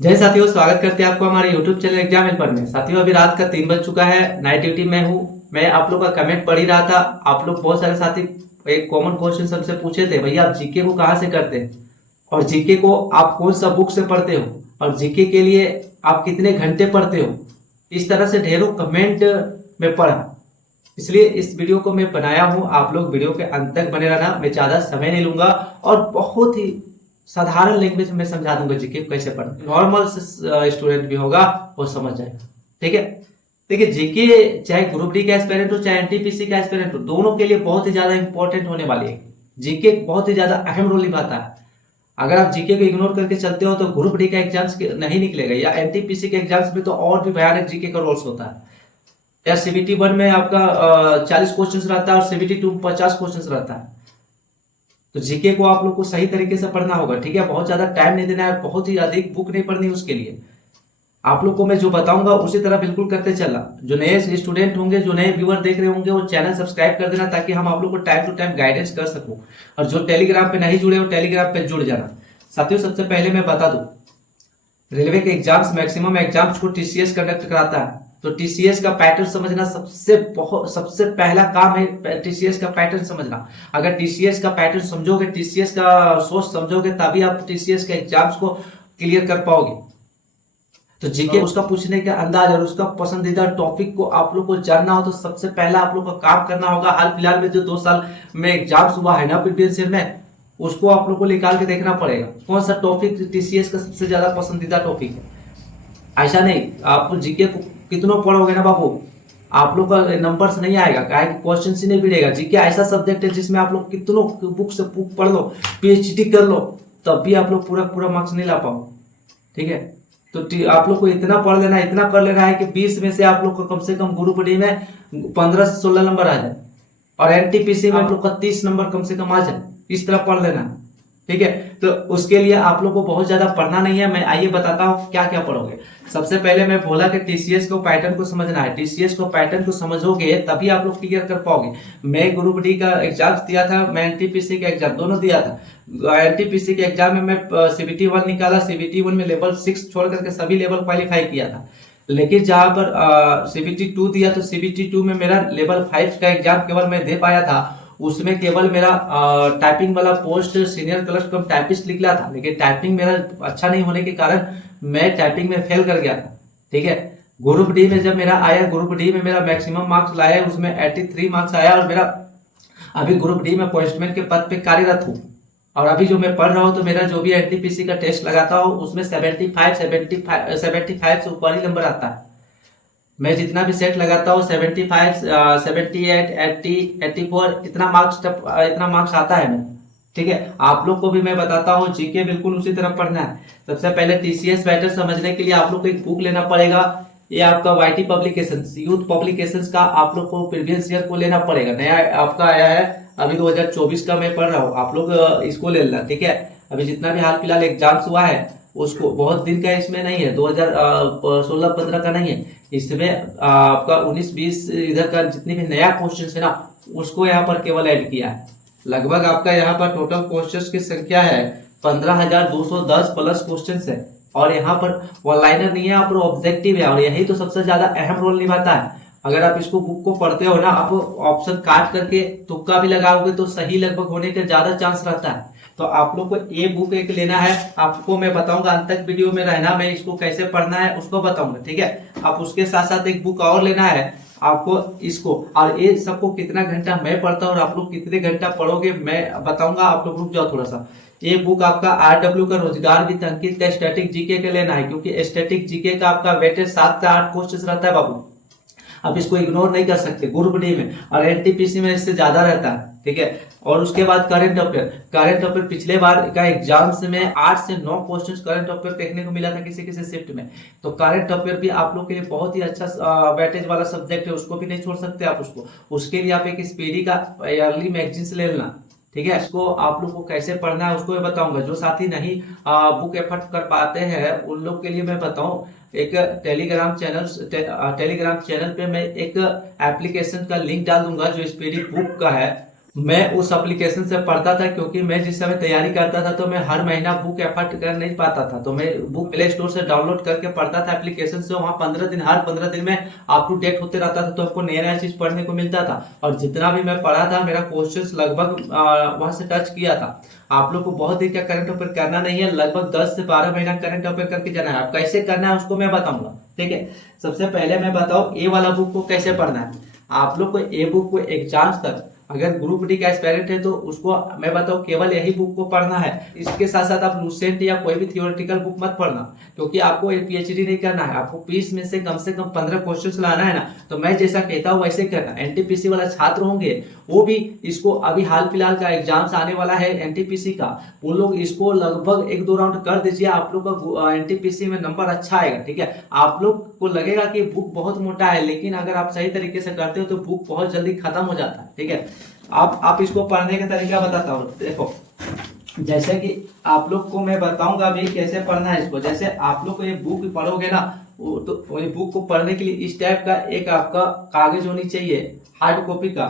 जय साथियों, स्वागत करते हैं आपको हमारे YouTube चैनल एग्जाम हेल्पर में। साथियों, अभी रात का 3 बज चुका है, नाइट ड्यूटी में हूँ। मैं आप लोग का कमेंट पढ़ ही रहा था। आप लोग बहुत सारे साथी एक कॉमन क्वेश्चन हमसे पूछे थे, भैया आप जीके को कहाँ से करते हैं और जीके को आप कौन सा बुक से पढ़ते हो और जीके के लिए आप कितने घंटे पढ़ते हो। इस तरह से ढेरों कमेंट में पढ़ा, इसलिए इस वीडियो को मैं बनाया हूँ। आप लोग वीडियो के अंत तक बने रहना, मैं ज्यादा समय नहीं लूंगा और बहुत ही साधारण लैंग्वेज में समझा दूंगा जीके को कैसे पढ़ना। नॉर्मल स्टूडेंट भी होगा वो समझ जाएगा। ठीक है, देखिए जीके चाहे ग्रुप डी का एस्पिरेंट हो चाहे एनटीपीसी का एस्पिरेंट हो, दोनों के लिए बहुत ही ज्यादा इंपॉर्टेंट होने वाली है। जीके बहुत ही ज्यादा अहम रोल निभाता है। अगर आप जीके को इग्नोर करके चलते हो तो ग्रुप डी का एग्जाम्स नहीं निकलेगा, या एनटीपीसी के एग्जाम्स में तो और भी भयानक जीके का रोल्स होता है। या सीबीटी 1 में आपका 40 क्वेश्चन रहता है और सीबीटी 2 में 50 क्वेश्चन रहता है। तो जीके को आप लोग को सही तरीके से पढ़ना होगा। ठीक है, बहुत ज्यादा टाइम नहीं देना है, बहुत ही अधिक बुक नहीं पढ़नी उसके लिए। आप लोग को मैं जो बताऊंगा उसी तरह बिल्कुल करते चलना। जो नए स्टूडेंट होंगे, जो नए व्यूअर देख रहे होंगे, वो चैनल सब्सक्राइब कर देना ताकि हम आप लोग को टाइम टू टाइम गाइडेंस कर सकूं। और जो टेलीग्राम पे नहीं जुड़े हो, टेलीग्राम पे जुड़ जाना। साथियों, सबसे पहले मैं बता दूं, रेलवे के एग्जाम्स मैक्सिमम एग्जाम्स को टीसीएस कंडक्ट कराता है। तो टीसीएस का पैटर्न समझना सबसे पहला काम है, टीसीएस का पैटर्न समझना। अगर टीसीएस का पैटर्न समझोगे, टीसीएस का सोच समझोगे, तभी आप टीसीएस के एग्जाम्स को क्लियर कर पाओगे। तो जीके उसका पूछने का अंदाज और उसका पसंदीदा टॉपिक को आप लोग को जानना हो तो सबसे पहला आप लोग को काम करना होगा, हाल फिलहाल में जो 2 साल में एग्जाम्स हुआ है ना प्रीवियस ईयर में, उसको आप लोग को निकाल के देखना पड़ेगा कौन सा टॉपिक टीसीएस का सबसे ज्यादा पसंदीदा टॉपिक है। ऐसा नहीं आप जीके को कितनों पढ़ोगे ना बाबू, आप लोग का नंबर से नहीं आएगा, क्वेश्चन से नहीं मिलेगा। जीके ऐसा सब्जेक्ट है जिसमें आप लोग कितनों बुक से बुक पढ़ लो, पीएचडी कर लो, तब भी आप लोग पूरा पूरा मार्क्स नहीं ला पाओ। ठीक है, तो आप लोग को इतना पढ़ लेना, इतना कर लेना है कि 20 में से आप लोग को कम से कम ग्रुप डी में 15 से 16 नंबर आ जाए और एनटीपीसी में आप लोग का 30 नंबर कम से कम आ जाए। इस तरह पढ़ लेना। ठीक है, तो उसके लिए आप लोग को बहुत ज्यादा पढ़ना नहीं है। मैं आइए बताता हूँ क्या क्या पढ़ोगे। सबसे पहले मैं बोला कि टीसीएस को पैटर्न को समझना है। टीसीएस को पैटर्न को समझोगे तभी आप लोग क्लियर कर पाओगे। मैं ग्रुप डी का एग्जाम दिया था, मैं एनटीपीसी का एग्जाम दोनों दिया था। एनटीपीसी के एग्जाम में मैं सीबीटी 1 निकाला, सीबीटी 1 में लेवल 6 छोड़ करके सभी लेवल क्वालिफाई किया था। लेकिन जहां पर सीबीटी 2 दिया तो सीबीटी 2 में मेरा लेवल 5 का एग्जाम केवल मैं दे पाया था। उसमें केवल मेरा टाइपिंग वाला पोस्ट सीनियर क्लर्क कम टाइपिस्ट निकला था, लेकिन टाइपिंग मेरा अच्छा नहीं होने के कारण मैं टाइपिंग में फेल कर गया था। ठीक है, ग्रुप डी में जब मेरा आया, ग्रुप डी में मेरा मैक्सिमम मार्क्स लाया, उसमें 83 मार्क्स आया और मेरा अभी ग्रुप डी में पोस्टमैन के पद पे कार्यरत हूँ। और अभी जो मैं पढ़ रहा हूँ तो मेरा जो भी एनटीपीसी का टेस्ट लगाता हूँ उसमें 75 से ऊपर ही नंबर आता है। मैं जितना भी सेट लगाता हूँ 75, 78, 80, 84 इतना मार्क्स आता है मैं। ठीक है, आप लोग को भी मैं बताता हूँ जीके बिल्कुल उसी तरह पढ़ना है। सबसे पहले टीसीएस पैटर्न समझने के लिए आप लोग को एक बुक लेना पड़ेगा। ये आपका वाईटी पब्लिकेशंस, यूथ पब्लिकेशंस का आप लोग को प्रीवियस ईयर को लेना पड़ेगा। नया आपका आया है अभी 2024 का मैं पढ़ रहा हूँ, आप लोग इसको ले लेना। ठीक है, अभी जितना भी हाल फिलहाल एग्जाम्स हुआ है उसको, बहुत दिन का इसमें नहीं है, 2016-15 का नहीं है, इसमें आपका 19-20 इधर का जितने भी नया क्वेश्चन है ना उसको यहाँ पर केवल ऐड किया है। लगभग आपका यहाँ पर टोटल क्वेश्चन की संख्या है 15,210 प्लस क्वेश्चन है। और यहाँ पर वन लाइनर नहीं है, यहाँ पर ऑब्जेक्टिव है और यही तो सबसे ज्यादा अहम रोल निभाता है। अगर आप इसको बुक को पढ़ते हो ना, आप ऑप्शन काट करके तुक्का भी लगाओगे तो सही लगभग होने के ज्यादा चांस रहता है। तो आप लोग को ये बुक एक लेना है, आपको मैं बताऊंगा, अंत तक वीडियो में रहना, मैं इसको कैसे पढ़ना है उसको बताऊंगा। ठीक है, आप उसके साथ साथ एक बुक और लेना है आपको इसको। और ये सबको कितना घंटा मैं पढ़ता हूँ और आप लोग कितने घंटा पढ़ोगे मैं बताऊंगा। आप लोग रुक जाओ थोड़ा सा। ये बुक आपका आरडब्ल्यू का रोजगार विद अंकित का स्टैटिक जीके का लेना है, क्योंकि स्टैटिक जीके का आपका वेटेज 7 से 8 क्वेश्चन रहता है बाबू। आप इसको इग्नोर नहीं कर सकते ग्रुप डी में, और एनटीपीसी में इससे ज्यादा रहता है। ठीक है, और उसके बाद करंट अफेयर पिछले बार का एग्जाम्स में 8 से 9 क्वेश्चन करंट अफेयर देखने को मिला था किसी किसी शिफ्ट में। तो करंट अफेयर भी आप लोग के लिए बहुत ही अच्छा वेटेज वाला सब्जेक्ट है, उसको भी नहीं छोड़ सकते आप उसको। उसके लिए आप एक स्पीडी का ईयरली मैगजीन ले लेना। ठीक है, इसको आप लोग को कैसे पढ़ना है उसको मैं बताऊंगा। जो साथी नहीं बुक एफर्ट कर पाते हैं उन लोग के लिए मैं बताऊं, एक टेलीग्राम चैनल पे मैं एक एप्लीकेशन का लिंक डाल दूंगा जो स्पीडी बुक का है। मैं उस एप्लीकेशन से पढ़ता था, क्योंकि मैं जिस समय तैयारी करता था तो मैं हर महीना बुक एफर्ट कर नहीं पाता था, तो मैं बुक प्ले स्टोर से डाउनलोड करके पढ़ता था एप्लीकेशन से। वहाँ 15 दिन, हर 15 दिन में अप टू डेट होते रहता था, तो आपको नया नया चीज पढ़ने को मिलता था। और जितना भी मैं पढ़ा था मेरा क्वेश्चन लगभग वहां से टच किया था। आप लोग को बहुत ही क्या करंट अफेयर करना नहीं है, लगभग 10 से 12 महीना करंट अफेयर करके जाना है। आप कैसे करना है उसको मैं बताऊंगा, ठीक है। सबसे पहले मैं बताऊं ए वाला बुक को कैसे पढ़ना है। आप लोग को ए बुक को एग्जाम्स तक, अगर ग्रुप डी का एस्पायरेंट है तो उसको मैं बताऊं केवल यही बुक को पढ़ना है। इसके साथ साथ आप लूसेंट या कोई भी थियोरेटिकल बुक मत पढ़ना, क्योंकि आपको एक पीएचडी नहीं करना है। आपको 20 में से कम 15 क्वेश्चन लाना है ना, तो मैं जैसा कहता हूँ वैसे करना। एनटीपीसी वाला छात्र होंगे वो भी इसको, अभी हाल फिलहाल का एग्जाम्स आने वाला है एनटीपीसी का, उन लोग इसको लगभग 1-2 राउंड कर दीजिए। आप लोग का एनटीपीसी में नंबर अच्छा आएगा, ठीक है। आप लोग को लगेगा कि बुक बहुत मोटा है, लेकिन अगर आप सही तरीके से करते हो तो बुक बहुत जल्दी खत्म हो जाता है, ठीक है। आप इसको पढ़ने का तरीका बताता हूँ। देखो, जैसे कि आप लोग को मैं बताऊंगा अभी कैसे पढ़ना है इसको। जैसे आप लोग को ये बुक पढ़ोगे ना, वो ये बुक को पढ़ने के लिए इस टाइप का एक आपका कागज होनी चाहिए, हार्ड कॉपी का,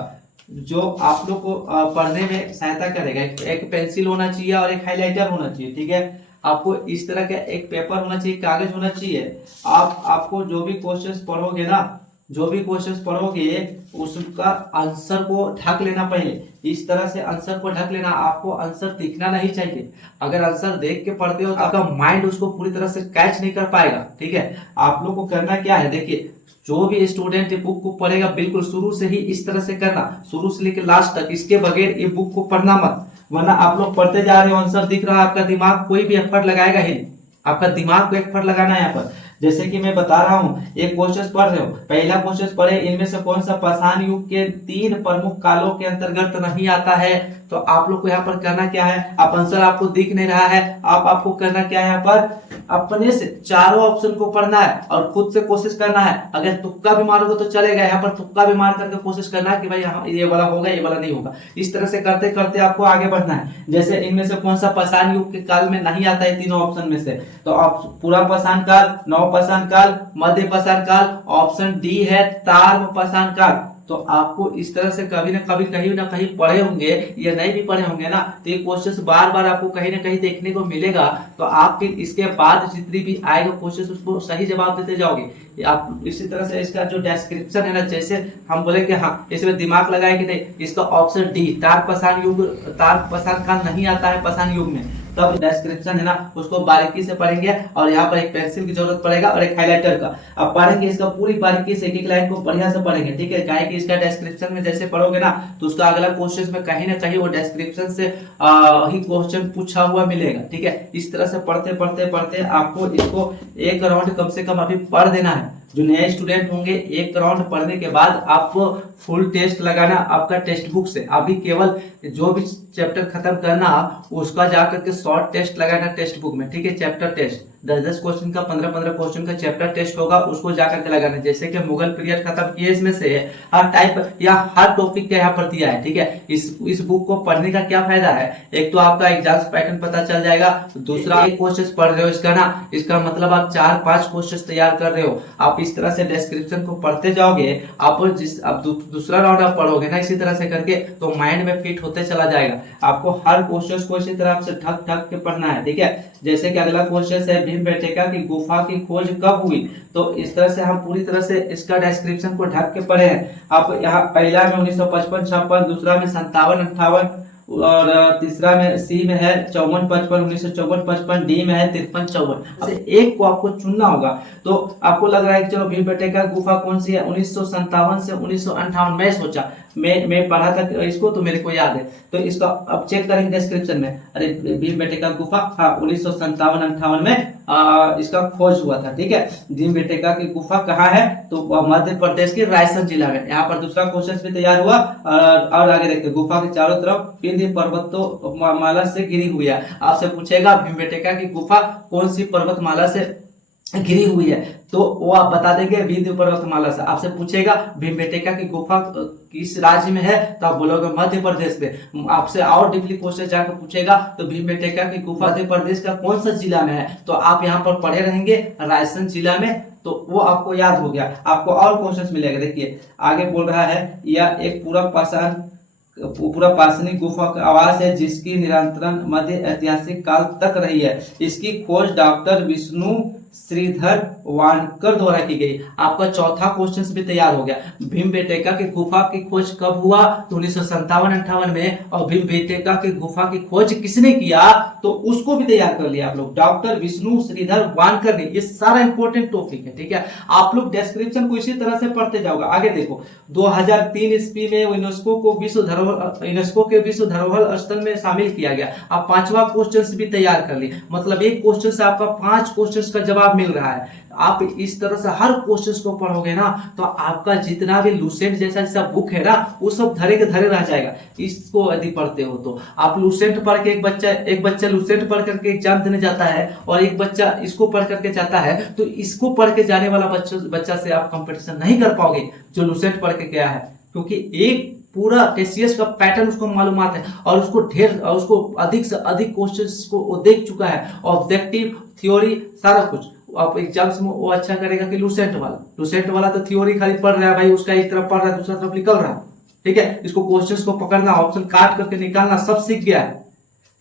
जो आप लोग को पढ़ने में सहायता करेगा। एक पेंसिल होना चाहिए और एक हाइलाइटर होना चाहिए, ठीक है। आपको इस तरह का एक पेपर होना चाहिए, कागज होना चाहिए। आपको जो भी क्वेश्चंस पढ़ोगे ना, जो भी क्वेश्चंस पढ़ोगे उसका आंसर को ढक लेना। पहले इस तरह से आंसर को ढक लेना, आपको आंसर दिखना नहीं चाहिए। अगर आंसर देख के पढ़ते हो तो आपका माइंड उसको पूरी तरह से कैच नहीं कर पाएगा, ठीक है। आप लोग को करना क्या है, देखिए, जो भी स्टूडेंट बुक को पढ़ेगा बिल्कुल शुरू से ही इस तरह से करना, शुरू से लेकर लास्ट तक इसके बगैर ये बुक को पढ़ना मत, वरना आप लोग पढ़ते जा रहे हो, आंसर दिख रहा है, आपका दिमाग कोई भी एफर्ट लगाएगा ही नहीं। आपका दिमाग को एफर्ट लगाना है यहाँ पर। जैसे कि मैं बता रहा हूँ, एक क्वेश्चन पढ़ रहे हो, पहला क्वेश्चन पढ़े, इनमें से कौन सा पाषाण युग के 3 प्रमुख कालों के अंतर्गत नहीं आता है। तो आप लोग को यहाँ पर करना क्या है, आप आंसर आपको दिख नहीं रहा है, आपको करना क्या है, यहाँ पर अपने से चारों ऑप्शन को पढ़ना है और खुद से कोशिश करना है। अगर तुक्का भी मारोगे तो चलेगा, यहाँ पर तुक्का भी मार करके कोशिश करना है कि भाई यहाँ ये वाला होगा, ये वाला नहीं होगा। इस तरह से करते करते आपको आगे बढ़ना है। जैसे इनमें से कौन सा पाषाण युग के काल में नहीं आता है तीनों ऑप्शन में से, तो आप पूरा पाषाण काल, नव पाषाण काल, मध्य पाषाण काल, ऑप्शन डी है तार पाषाण काल। तो आपको इस तरह से कभी ना कभी कहीं ना कहीं पढ़े होंगे या नहीं भी पढ़े होंगे ना, तो ये क्वेश्चन बार बार आपको कहीं ना कहीं देखने को मिलेगा। तो आप फिर इसके बाद जितनी भी आएगा क्वेश्चन उसको सही जवाब देते जाओगे। आप इसी तरह से इसका जो डिस्क्रिप्शन है ना, जैसे हम बोलेंगे हाँ इसमें दिमाग लगाए कि नहीं, इसका ऑप्शन डी तार पाषाण युग, तार पाषाण काल नहीं आता है पाषाण युग में, तब डिस्क्रिप्शन है ना उसको बारीकी से पढ़ेंगे। और यहाँ पर एक पेंसिल की जरूरत पड़ेगा और एक हाइलाइटर का। अब पढ़ेंगे इसका पूरी बारीकी से, एक एक लाइन को बढ़िया से पढ़ेंगे, ठीक है। काहे कि इसका डिस्क्रिप्शन में जैसे पढ़ोगे ना, तो उसका अगला क्वेश्चन में कहीं ना कहीं वो डिस्क्रिप्शन से ही क्वेश्चन पूछा हुआ मिलेगा, ठीक है। इस तरह से पढ़ते पढ़ते पढ़ते आपको इसको एक राउंड कम से कम अभी पढ़ देना है। जो नए स्टूडेंट होंगे, एक राउंड पढ़ने के बाद आपको फुल टेस्ट लगाना आपका टेक्स्ट बुक से। अभी केवल जो भी चैप्टर खत्म करना उसका जाकर के शॉर्ट टेस्ट लगाना टेक्स्ट बुक में, ठीक है। चैप्टर टेस्ट 10-10 क्वेश्चन का, 15-15 क्वेश्चन का चैप्टर टेस्ट होगा, उसको जाकर के लगाना। जैसे कि मुगल पीरियड खत्म किए, इसमें से हर टाइप या हर टॉपिक का यहाँ पर दिया है, ठीक है। इस बुक को पढ़ने का क्या फायदा है, एक तो आपका एग्जाम पैटर्न पता चल जाएगा, दूसरा एक क्वेश्चन पढ़ रहे हो इसका ना, इसका मतलब आप 4-5 क्वेश्चन तैयार कर रहे हो। आप इस तरह से डिस्क्रिप्शन को पढ़ते जाओगे, आप दूसरा राउंड आप पढ़ोगे ना इसी तरह से करके, तो माइंड में फिट होते चला जाएगा। आपको हर क्वेश्चन को इसी तरह से ठक ठक के पढ़ना है, ठीक है। जैसे कि अगला क्वेश्चन है भीमबेटका की गुफा की खोज कब हुई, तो इस तरह से हम पूरी तरह से इसका डिस्क्रिप्शन को ढक के पढ़े हैं। आप यहाँ पहला में 1955-56, दूसरा में 57-58, और तीसरा में सी में है 54-55, 1954-55, डी में है 53-54। एक को आपको चुनना होगा। तो आपको लग रहा है कि चलो भीमबेटका गुफा कौन सी है, 1957 से 1958। मैं सोचा, मैं पढ़ा था इसको तो मेरे को याद है, तो इसका अब चेक करेंगे डिस्क्रिप्शन में। अरे भीमबेटका गुफा, हाँ 1957-58 में इसका खोज हुआ था, ठीक है। भीमबेटका की गुफा कहाँ है, तो मध्य प्रदेश के रायसेन जिला में। यहाँ पर दूसरा क्वेश्चन भी तैयार हुआ। और आगे देखते, गुफा के चारों तरफ विंध्य पर्वतमाला से घिरी हुई है। आपसे पूछेगा भीमबेटका की गुफा कौन सी पर्वतमाला से घिरी हुई है, तो वो आप बता देंगे विंध्य पर्वतमाला से। आपसे पूछेगा भीमबेटका की गुफा किस राज्य में है, तो आप बोलोगे मध्य प्रदेश में। आपसे और डीपली क्वेश्चन जाकर पूछेगा तो भीमबेटका की गुफा मध्य प्रदेश का कौन सा जिला में है, तो आप यहाँ पर पढ़े रहेंगे रायसेन जिला में, तो वो आपको याद हो गया। आपको और क्वेश्चन मिलेगा। देखिए आगे बोल रहा है, यह एक पूरा पाषाण पूरा पाषाणिक गुफा का आवास है जिसकी निरंतरण मध्य ऐतिहासिक काल तक रही है। इसकी खोज डॉक्टर विष्णु श्रीधर वानकर द्वारा की गई। आपका चौथा क्वेश्चन भी तैयार हो गया। भीमबेटका की गुफा की खोज कब हुआ? तो 1957-58 में। और भीमबेटका की गुफा की खोज किसने किया? तो उसको भी तैयार कर लिया आप लोग, डॉक्टर विष्णु श्रीधर वानकर ने। ये सारा इंपॉर्टेंट टॉपिक है, ठीक है। आप लोग डिस्क्रिप्शन को इसी तरह से पढ़ते जाओगे। आगे देखो, 2003 ईस्वी में यूनेस्को के विश्व धरोहर स्थल में शामिल किया गया। अब पांचवा क्वेश्चन भी तैयार कर लिए, मतलब एक क्वेश्चन से आपका 5 क्वेश्चन का जवाब मिल रहा है। आप इस तरह से हर क्वेश्चन को पढ़ोगे ना तो आपका जितना भी लूसेंट जैसा जैसा बुक है ना वो सब धरे के धरे रह जाएगा। इसको यदि पढ़ते हो तो आप लूसेंट पढ़ के एक बच्चा लूसेंट पढ़ करके एग्जाम देने जाता है और एक बच्चा इसको पढ़ करके जाता है, तो इसको पढ़ के जाने वाला बच्चा से आप कंपटीशन नहीं कर पाओगे जो लूसेंट पढ़ के गया है, क्योंकि एक पूरा टीसीएस का पैटर्न उसको मालूमात है और उसको अधिक से अधिक क्वेश्चंस को वो देख चुका है, ऑब्जेक्टिव थ्योरी सारा कुछ। आप एग्जाम्स में वो अच्छा करेगा कि लूसेंट वाला तो थ्योरी खाली पढ़ रहा है भाई, उसका एक तरफ पढ़ रहा है दूसरा तरफ निकल रहा है, ठीक है। इसको क्वेश्चंस को पकड़ना, ऑप्शन काट करके निकालना सब सीख गया है,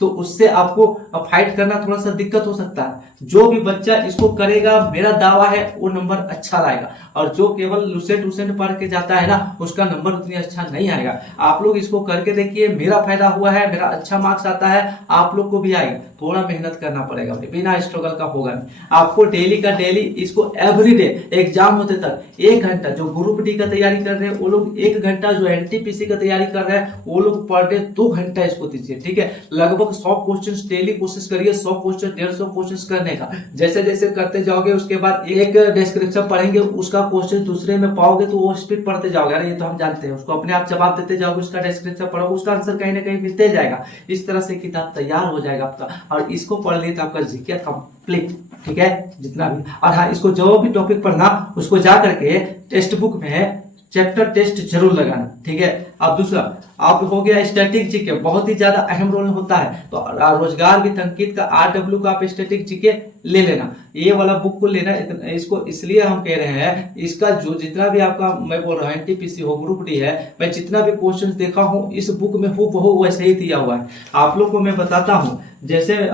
तो उससे आपको फाइट करना थोड़ा सा दिक्कत हो सकता है। जो भी बच्चा इसको करेगा मेरा दावा है वो नंबर अच्छा लाएगा, और जो केवल लूसेंट पढ़ के जाता है ना उसका नंबर उतनी अच्छा नहीं आएगा। आप लोग इसको करके देखिए, मेरा फायदा हुआ है, मेरा अच्छा मार्क्स आता है, आप लोग को भी आएगा। थोड़ा मेहनत करना पड़ेगा, बिना स्ट्रगल का होगा नहीं। आपको डेली का डेली इसको एवरीडे एग्जाम होते तक 1 घंटा, जो ग्रुप डी का तैयारी कर रहे हैं वो लोग 1 घंटा, जो एनटीपीसी का तैयारी कर रहे हैं वो लोग पर डे 2 घंटा इसको दीजिए, ठीक है। लगभग 100 क्वेश्चन डेली कोशिश करिए, 100 क्वेश्चन 150 क्वेश्चन करने का। जैसे जैसे करते जाओगे उसके बाद एक डिस्क्रिप्शन पढ़ेंगे, उसका क्वेश्चन दूसरे में पाओगे तो वो स्पीड पढ़ते जाओगे। अरे ये तो हम जानते हैं, उसको अपने आप जवाब देते जाओगे, उसका डिस्क्रिप्शन पढ़ोगे, उसका आंसर कहीं ना कहीं मिलते जाएगा। इस तरह से किताब तैयार हो जाएगा आपका, और इसको पढ़ लिए तो आपका जीके कंप्लीट, ठीक है, जितना भी। और हाँ, इसको जो भी टॉपिक पढ़ना उसको जा करके टेक्स्ट बुक में चैप्टर टेस्ट जरूर लगाना, ठीक है। अब दूसरा आप हो गया स्टैटिक जीके, बहुत ही ज्यादा अहम रोल होता है, तो रोजगार वित्त अंकित का RW का आप स्टैटिक जीके ले लेना, ये वाला बुक को लेना। इसको इसलिए हम कह रहे हैं, इसका जो जितना भी आपका मैं बोल रहा हूँ एनटीपीसी हो, ग्रुप डी है, मैं जितना भी क्वेश्चन देखा हूँ इस बुक में हूबहू वैसे ही दिया हुआ है। आप लोग को मैं बताता हूँ, जैसे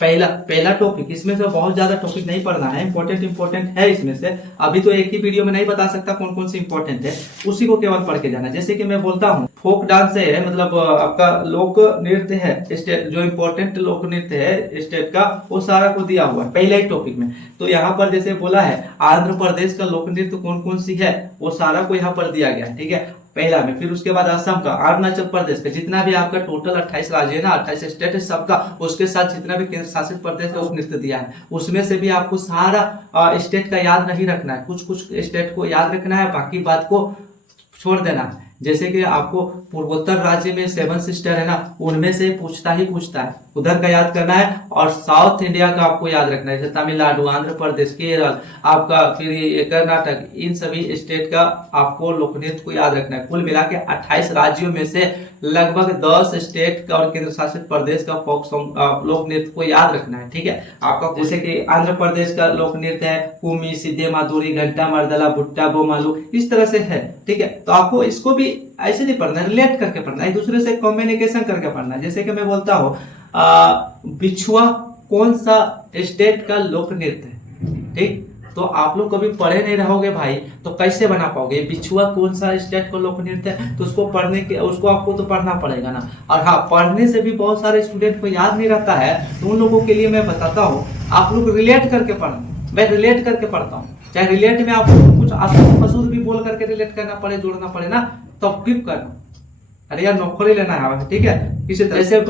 पहला टॉपिक, इसमें से बहुत ज्यादा टॉपिक नहीं पढ़ना है, इंपॉर्टेंट है इसमें से। अभी तो एक ही वीडियो में नहीं बता सकता कौन कौन से इंपॉर्टेंट है, उसी को केवल पढ़ के जाना। जैसे कि मैं बोलता हूँ फोक डांस है, मतलब आपका लोक नृत्य है, स्टेट जो इंपॉर्टेंट लोक नृत्य है स्टेट का, वो सारा को दिया हुआ है पहले ही टॉपिक में। तो यहाँ पर जैसे बोला है आंध्र प्रदेश का लोक नृत्य कौन कौन सी है, वो सारा को यहाँ पर दिया गया है, ठीक है, पहला में। फिर उसके बाद असम का, अरुणाचल प्रदेश का, जितना भी आपका टोटल 28 राज्य है ना, 28 स्टेट है सबका, उसके साथ जितना भी केंद्र शासित प्रदेश है उस नृत्य दिया है। उसमें से भी आपको सारा स्टेट का याद नहीं रखना है, कुछ कुछ स्टेट को याद रखना है, बाकी बात को छोड़ देना है। जैसे कि आपको पूर्वोत्तर राज्य में 7 सिस्टर है ना, उनमें से पूछता है, उधर का याद करना है। और साउथ इंडिया का आपको याद रखना है, जैसे तमिलनाडु, आंध्र प्रदेश, केरल आपका, फिर ये कर्नाटक, इन सभी स्टेट का आपको लोकनृत्य को याद रखना है। कुल मिला के 28 राज्यों में से लगभग 10 स्टेट का और केंद्र शासित प्रदेश का फोक सॉन्ग लोक नृत्य को याद रखना है, ठीक है आपका। जैसे कि आंध्र प्रदेश का लोक नृत्य है कुमी, सिद्धे, माधुरी, घंटा, मर्दला, भुट्टा, बोमालू, इस तरह से है, ठीक है। तो आपको इसको भी ऐसे नहीं पढ़ना, रिलेट करके पढ़ना है, एक दूसरे से कम्युनिकेशन करके पढ़ना है। जैसे कि मैं बोलता हूँ बिछुआ कौन सा स्टेट का लोक नृत्य है, ठीक, तो आप लोग कभी पढ़े नहीं रहोगे भाई तो कैसे बना पाओगे बिछुआ कौन सा स्टेट का लोक नृत्य है, तो उसको आपको तो पढ़ना पड़ेगा ना। और हाँ, पढ़ने से भी बहुत सारे स्टूडेंट को याद नहीं रहता है, तो उन लोगों के लिए मैं बताता हूँ, आप लोग रिलेट करके पढ़ना। मैं रिलेट करके पढ़ता हूँ, चाहे रिलेट में आपको कुछ अशुद्ध भी बोल करके रिलेट करना पड़े, जोड़ना पड़े ना, तब भी करना। अरे यार नौकरी लेना है, ठीक है। किसी तरह से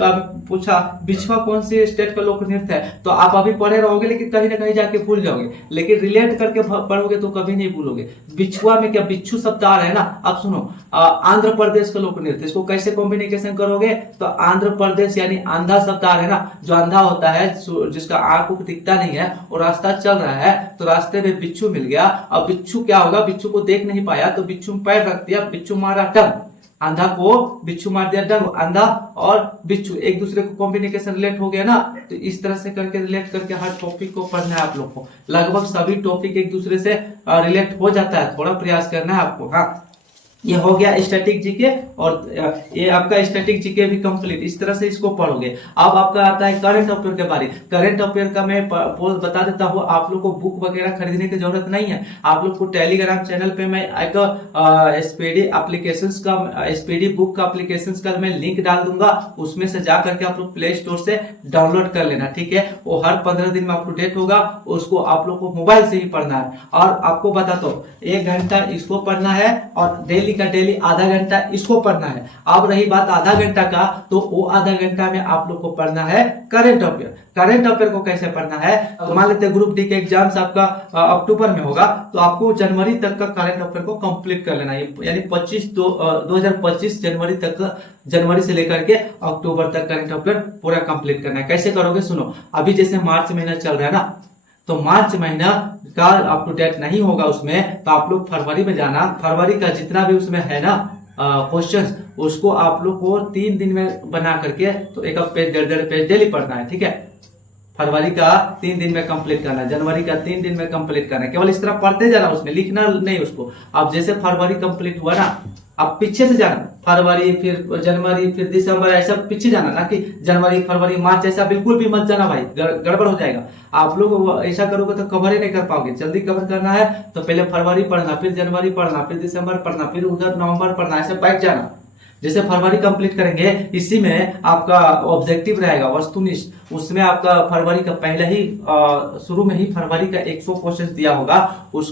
पूछा बिछुआ कौन सी स्टेट का लोक नृत्य है, तो आप अभी पढ़े रहोगे लेकिन कहीं ना कहीं जाके भूल जाओगे, लेकिन रिलेट करके पढ़ोगे तो कभी नहीं भूलोगे। बिछुआ में क्या बिच्छू शब्द आ रहा है ना। अब सुनो, आंध्र प्रदेश का लोक नृत्य, इसको कैसे कॉम्बिनेशन करोगे, तो आंध्र प्रदेश यानी अंधा शब्द आ रहा है ना, जो अंधा होता है, जिसका आंख को दिखता नहीं है और रास्ता चल रहा है, तो रास्ते में बिच्छू मिल गया। अब बिच्छू क्या होगा, बिच्छू को देख नहीं पाया तो बिच्छू में पैर रख दिया, बिच्छू मारा टंग, अंधा को बिच्छू मार दिया डंग, अंधा और बिच्छू एक दूसरे को कॉम्बिनेशन रिलेट हो गया ना। तो इस तरह से करके रिलेट करके हर टॉपिक को पढ़ना है आप लोग को। लगभग सभी टॉपिक एक दूसरे से रिलेट हो जाता है, थोड़ा प्रयास करना है आपको। हाँ, ये हो गया स्टैटिक जीके और ये आपका स्टैटिक जीके भी कंप्लीट। इस तरह से इसको पढ़ोगे। अब आपका आता है करंट अफेयर के बारे। करंट अफेयर का मैं बता देता हूँ, आप लोग को बुक वगैरह खरीदने की जरूरत नहीं है। आप लोग को टेलीग्राम चैनल पे मैं एक स्पीडी एप्लीकेशंस का, स्पीडी बुक का एप्लीकेशंस का मैं लिंक डाल दूंगा, उसमें से जा करके आप लोग प्ले स्टोर से डाउनलोड कर लेना, ठीक है। वो हर 15 दिन में अप टू डेट होगा, उसको आप लोग को मोबाइल से ही पढ़ना है। और आपको बता दो 1 घंटा इसको पढ़ना है और डेली का डेली आधा घंटा इसको पढ़ना है। अब रही बात आधा घंटा का, तो वो आधा घंटा में आप लोग को पढ़ना है करंट अफेयर। करंट अफेयर को कैसे पढ़ना है, तो मान लेते हैं ग्रुप डी के एग्जाम्स आपका अक्टूबर में होगा, तो आपको जनवरी तक का करंट अफेयर को कंप्लीट कर लेना है। यानी 2025 जनवरी तक, जनवरी से लेकर के अक्टूबर तक करंट अफेयर पूरा कंप्लीट करना है। कैसे करोगे सुनो, अभी जैसे मार्च महीना चल रहा है ना, तो मार्च महीना का अप टू डेट नहीं होगा उसमें, तो आप लोग फरवरी में जाना। फरवरी का जितना भी उसमें है ना क्वेश्चन, उसको आप लोग को 3 दिन में बना करके, तो एक पेज 1.5 पेज डेली पढ़ना है, ठीक है। फरवरी का 3 दिन में कंप्लीट करना है, जनवरी का 3 दिन में कंप्लीट करना है। केवल इस तरह पढ़ते जाना, उसमें लिखना नहीं उसको। अब जैसे फरवरी कंप्लीट हुआ ना, अब पीछे से जाना, फरवरी फिर जनवरी फिर दिसंबर, ऐसा पीछे जाना, ना कि जनवरी फरवरी मार्च, ऐसा बिल्कुल भी मत जाना भाई, गड़बड़ हो जाएगा। आप लोग ऐसा करोगे तो कवर ही नहीं कर पाओगे। जल्दी कवर करना है तो पहले फरवरी पढ़ना, फिर जनवरी पढ़ना, फिर दिसंबर पढ़ना, फिर उधर नवंबर पढ़ना, ऐसे बैठ जाना। जैसे फरवरी कंप्लीट करेंगे, इसी में आपका ऑब्जेक्टिव रहेगा वस्तुनिष्ठ, उसमें आपका फरवरी का पहले ही शुरू में ही फरवरी का 100 क्वेश्चन दिया होगा,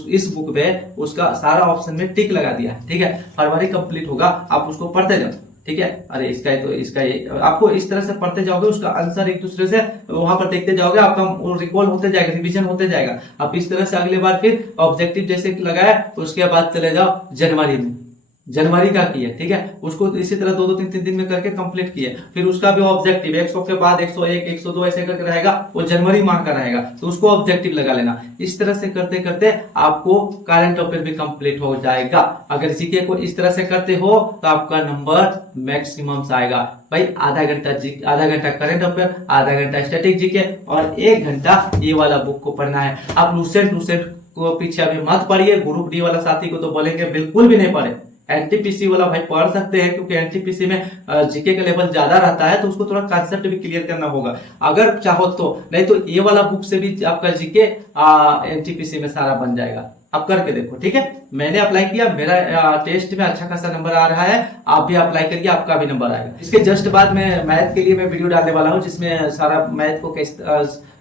इस बुक में उसका सारा ऑप्शन में टिक लगा दिया है, ठीक है। फरवरी कंप्लीट होगा, आप उसको पढ़ते जाओ, ठीक है। अरे इसका ही तो इसका ही आपको इस तरह से पढ़ते जाओगे, उसका आंसर एक दूसरे से वहां पर देखते जाओगे, आपका रिकॉल होते जाएगा, रिवीजन होते जाएगा। आप इस तरह से अगले बार फिर ऑब्जेक्टिव जैसे लगाया, उसके बाद चले जाओ जनवरी में, जनवरी का किए, ठीक है। उसको इसी तरह 2-2, 3-3 दिन में करके कंप्लीट किए। फिर उसका भी ऑब्जेक्टिव 100 के बाद 101, 102 ऐसे करके रहेगा, वो जनवरी माह का रहेगा, तो उसको ऑब्जेक्टिव लगा लेना। इस तरह से करते करते आपको करंट अफेयर भी कंप्लीट हो जाएगा। अगर जीके को इस तरह से करते हो तो आपका नंबर मैक्सिमम आएगा भाई। आधा घंटा करंट अफेयर, आधा घंटा स्टैटिक जीके और 1 घंटा ये वाला बुक को पढ़ना है। आप लूसेंट को पीछे अभी मत पढ़िए। ग्रुप डी वाला साथी को तो बोलेंगे बिल्कुल भी नहीं पढ़े। एनटीपीसी वाला भाई पढ़ सकते हैं, क्योंकि एनटीपीसी में जीके का लेवल ज्यादा रहता है, तो उसको थोड़ा कॉन्सेप्ट भी क्लियर करना होगा अगर चाहो तो। नहीं तो ये वाला बुक से भी आपका जीके एनटीपीसी में सारा बन जाएगा। आप करके देखो, ठीक है। मैंने अप्लाई किया, मेरा टेस्ट में अच्छा खासा नंबर आ रहा है, आप भी अप्लाई करिए, आपका भी नंबर आएगा। इसके जस्ट बाद में मैथ के लिए मैं वीडियो डालने वाला हूँ, जिसमें सारा मैथ को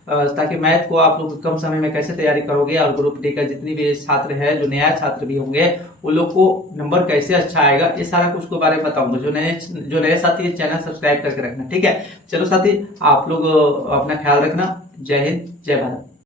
ताकि मैथ को आप लोग कम समय में कैसे तैयारी करोगे, और ग्रुप डी का जितनी भी छात्र है, जो नया छात्र भी होंगे, उन लोग को नंबर कैसे अच्छा आएगा, ये सारा कुछ के बारे में बताऊंगा। जो नए साथी चैनल सब्सक्राइब करके रखना, ठीक है। चलो साथी, आप लोग अपना ख्याल रखना। जय हिंद, जय भारत।